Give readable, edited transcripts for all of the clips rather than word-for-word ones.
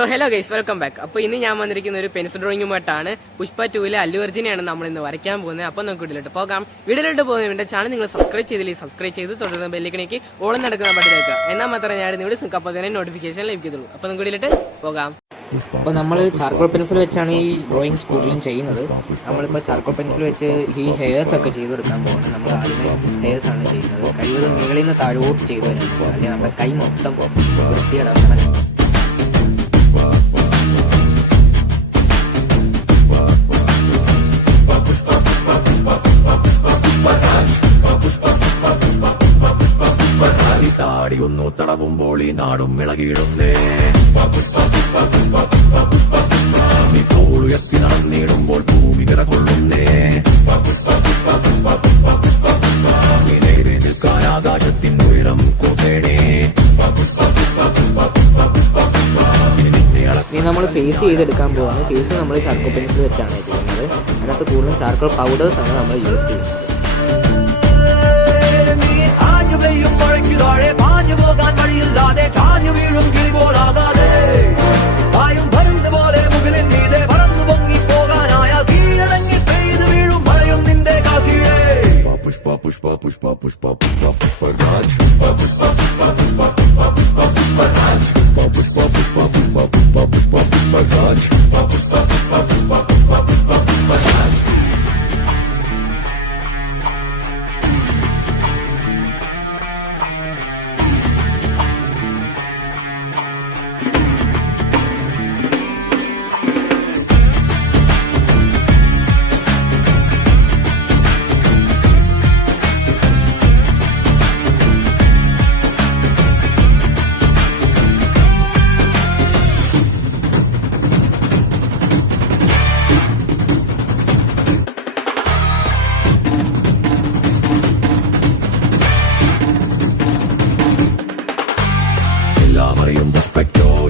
So hello guys, welcome back. അപ്പോൾ ഇന്ന് ഞാൻ വന്നിരിക്കുന്ന ഒരു പെൻസിൽ ഡ്രോയിങ്ങുമായിട്ടാണ്. പുഷ്പ 2-ലെ അല്ലു അർജുനെയാണ് നമ്മൾ ഇന്ന് വരയ്ക്കാൻ പോകുന്നത്. അപ്പോൾ നമുക്ക് വീട്ടിലോട്ട് പോകാം. വീഡിയോയിലോട്ട് പോകുന്നതിന്റെ ചാനൽ നിങ്ങൾ സബ്സ്ക്രൈബ് ചെയ്തില്ലെങ്കിൽ സബ്സ്ക്രൈബ് ചെയ്ത് തുടർന്ന് ബെല്ലിക്കണേക്ക് ഓളം നടക്കുന്ന ബട്ടണിലേക്ക് എന്നാൽ മാത്രമേ ഞാൻ ഇവിടെ അപ്പോൾ തന്നെ നോട്ടിഫിക്കേഷൻ ലഭിക്കത്തുള്ളൂ. അപ്പോൾ നമുക്ക് വീട്ടിലോട്ട് പോകാം. അപ്പോൾ നമ്മൾ ചാർക്കോൾ പെൻസിൽ വെച്ചാണ് ഈ ഡ്രോയിങ് കൂടുതലും ചെയ്യുന്നത്. നമ്മളിപ്പോൾ ചാർക്കോൾ പെൻസിൽ വെച്ച് ഈ ഹെയർസ് ഒക്കെ ചെയ്തെടുക്കാൻ പോകുന്നത്. നമ്മൾ ആദ്യമേ ഹെയർസ് ആണ് ചെയ്യുന്നത്. കഴിവതും മുകളിൽ നിന്ന് താഴോട്ട് ചെയ്തു വരാൻ പോകുക, അല്ലെങ്കിൽ നമ്മുടെ കൈ മൊത്തം വൃത്തിയിടാൻ. താടിയൊന്നു തടവുമ്പോൾ ഈ നാടും ഇളകിയിടുന്നേ. നീ തോളുയർത്തി നടന്നിടുമ്പോൾ ഭൂമി വിറകൊള്ളുന്നേ. നേരെ നിൽക്കാൻ ആകാശത്തിൻ ഉയരം കൂട്ടേടേ. ഇനി നമ്മൾ ഫേസ് ചെയ്തെടുക്കാൻ പോവാണ്. ഫേസ് നമ്മൾ ചാർക്കോൾ പെൻസിൽ വെച്ചാണ് ചെയ്യുന്നത്. അതിനകത്ത് കൂടുതലും ചാർക്കോൾ പൗഡേഴ്സ് ആണ് നമ്മൾ യൂസ് ചെയ്യുന്നത്. പാഞ്ഞു പോകാൻ വഴിയില്ലാതെ ചാഞ്ഞു വീഴും കിളി പോലാകാതെ പായും പരുന്ത് പോലെ മുകളിൽ മീതെ പറന്നു പൊങ്ങി പോകാനായ കീഴടങ്ങി പെയ്തു വീഴും മഴയും നിന്റെ കാക്കീഴേ. പുഷ്പ പുഷ്പ പുഷ്പ പുഷ്പ പുഷ്പ പുഷ്പരാജ്. പുഷ്പ പുഷ്പ പുഷ്പ പുഷ്പ പുഷ്പ പുഷ്പരാജ്. പുഷ്പ പുഷ്പ പുഷ്പ പുഷ്പ പുഷ്പ പുഷ്പ പുഷ്പരാജ്. പുഷ്പ പുഷ്പ പുഷ്പ പുഷ്പ പുഷ്പ പുഷ്പരാജ്.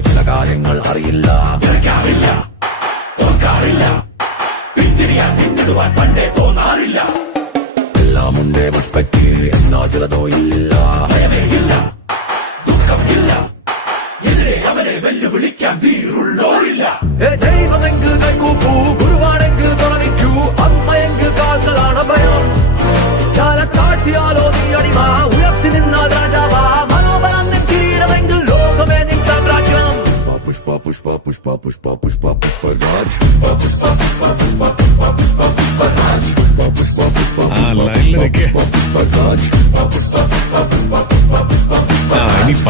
ചില കാര്യങ്ങൾ അറിയില്ല, ഓർക്കാറില്ല, പിന്തിരിയാൻ പിന്നിടുവാൻ പണ്ടേ തോന്നാറില്ല. എല്ലാമുണ്ടേ പുഷ്പയ്ക്ക്, എന്നാ ചിലതോ ഇല്ല. ഭയമേയില്ല, ദുഃഖമില്ല, എതിരെ അവനെ വെല്ലുവിളിക്കാൻ വീറുള്ളോരില്ല. ദൈവമെങ്കിൽ കൈകൂപ്പൂ, ഗുരുവാണെങ്കിൽ തുറവിക്കൂ, അമ്മയെങ്കിൽ കാൽക്കളാണ് ഭയം. ചാല താഴ്ത്തിയാലോ നീ അടിമ, ഉയർത്തി നിന്നാൽ രാജാവാ. മനോബലം നിൻ കിരീടമെങ്കിൽ ലോകമേ നിൻ സാമ്രാജ്യം. പുഷ്പ പുഷ്പ പുഷ്പ പുഷ്പ പുഷ്പ പുഷ്പരാജ്. പുഷ്പ പുഷ്പ പുഷ്പ പുഷ്പ പുഷ്പ പുഷ്പരാജ്. പുഷ്പ പുഷ്പ പുഷ്പ പുഷ്പരാജ്. പുഷ്പ പുഷ്പ പുഷ്പ പുഷ്പ പുഷ്പ.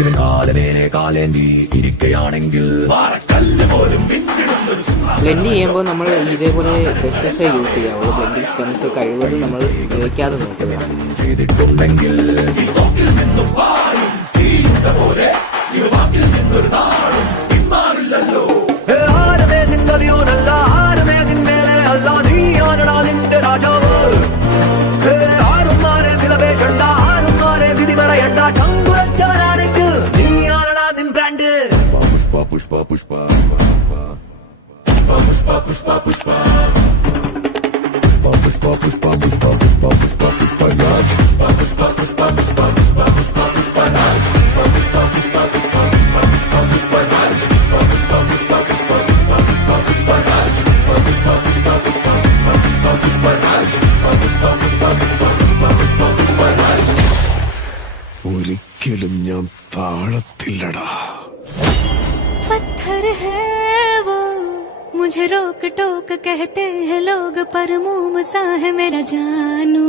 ഇവൻ കാലേന്തി ഇരിക്കുകയാണെങ്കിൽ പോലും ബ്ലെൻഡ് ചെയ്യുമ്പോൾ നമ്മൾ ഇതേപോലെ ബ്രഷസ് യൂസ് ചെയ്യാവുള്ളൂ. ബ്ലെൻഡിങ് സ്റ്റെംസ് കഴിവതും നമ്മൾ ഉപയോഗിക്കാതെ നോക്കുക. ചെയ്തിട്ടുണ്ടെങ്കിൽ ആരമേ നിന്നറിയോനല്ല, ആരമേ നിന്മേലെ അല്ല, നീയാണടാ നിന്റെ രാജാവ്. ആരും ആരെ വിലപേശണ്ട, ആരും ആരെ വിധി പറയണ്ട. ചങ്കുറച്ചവനാണെങ്കിൽ നീയാണടാ നിൻ ബ്രാൻഡ്. പുഷ്പ പുഷ്പ പുഷ്പ പുഷ്പ പുഷ്പ പുഷ്പ പുഷ്പ പുഷ്പ പുഷ്പ പുഷ്പ പുഷ്പ പുഷ്പരാജ്. പുഷ്പ പുഷ്പ പുഷ്പ പുഷ്പ പുഷ്പ പുഷ്പരാജ്. പുഷ്പ പുഷ്പ പുഷ്പ പുഷ്പ പുഷ്പരാജ്. പുഷ്പ പുഷ്പ പുഷ്പ പുഷ്പ പുഷ്പരാജ്. പുഷ്പ പുഷ്പ പുഷ്പ പുഷ്പ പുഷ്പരാജ്. പുഷ്പ പുഷ്പ പുഷ്പ പുഷ്പ പുഷ്പരാജ്. ഒരിക്കലും ഞാൻ താഴത്തില്ലടാ. पत्थर है वो, मुझे रोक टोक कहते हैं लोग, पर मोम सा है मेरा जानू.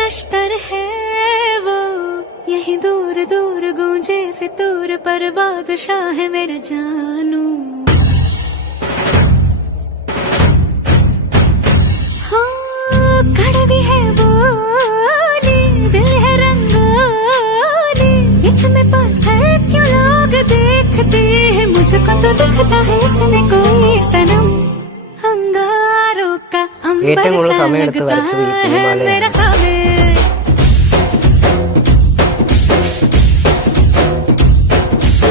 नश्तर है वो, यही दूर दूर गूंजे फितूर, पर बादशाह है मेरा जानू. हो कड़वी है बोली, दिल है रंगोली, पत्थर क्यों लोग देखते हैं, मुझको तो दिखता है इसमें कोई सनम। अंगारों का अंबर सा लगता है मेरा सामने,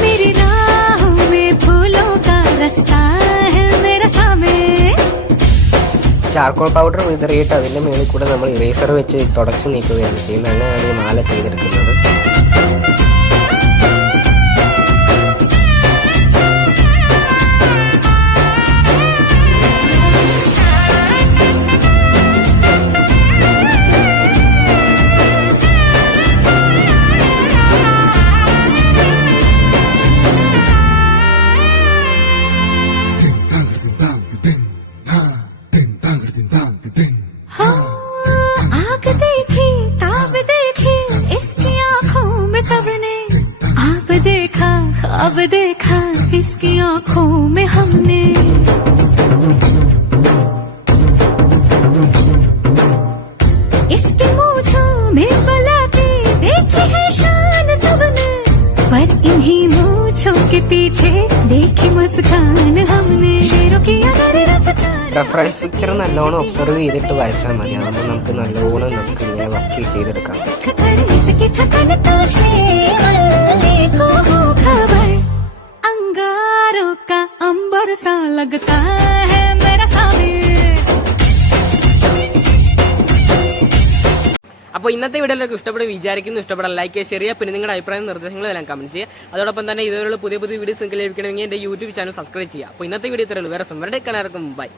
मेरी राहों में फूलों का रास्ता है मेरा सामने। ചാർക്കോൾ പൗഡർ വിതറിയിട്ട് അതിൻ്റെ മുകളിൽ കൂടെ നമ്മൾ ഇറേസർ വെച്ച് തുടച്ച് നീക്കുകയാണ് ചെയ്യുന്നത്. അങ്ങനെയാണ് ഈ മാല ചെയ്തെടുക്കുന്നത്. आग देखी ताब देखी इसकी आंखों में सबने, आप देखा ख्वाब देखा इसकी आंखों में हमने। इसकी मूंछों में पलके देखी है शान सबने, पर इन्हीं मूंछों के पीछे देखी मुस्कान हमने। शेरों की अगर रफ्तार റെഫറൻസ് പിക്ചർ നല്ലോണം ഒബ്സർവ് ചെയ്തിട്ട് വരച്ചാൽ മതി. അതാകുമ്പോൾ നമുക്ക് നല്ലോണം നമുക്ക് ഇങ്ങനെ വർക്ക് ചെയ്തെടുക്കാം. इसकी थकन तुझे वाले को हो खबर, अंगारों का अंबर सा लगता है मेरा सामने। അപ്പോൾ ഇന്നത്തെ വീഡിയോയിലൊക്കെ ഇഷ്ടപ്പെടും വിചാരിക്കുന്നു. ഇഷ്ടപ്പെടാൻ ലൈക്ക് ചെയ്യുക, ഷെയർ ചെയ്യുക. പിന്നെ നിങ്ങളുടെ അഭിപ്രായം നിർദ്ദേശങ്ങൾ എല്ലാം കമന്റ് ചെയ്യുക. അതോടൊപ്പം തന്നെ ഇതുപോലുള്ള പുതിയ പുതിയ വീഡിയോസ് നിങ്ങൾക്ക് ലഭിക്കണമെങ്കിൽ എൻ്റെ യൂട്യൂബ് ചാനൽ സബ്സ്ക്രൈബ് ചെയ്യുക. അപ്പോൾ ഇന്നത്തെ വീഡിയോ ഇത്രയുള്ളൂ. വേറെ സമയം കാണാർക്കും ബൈ.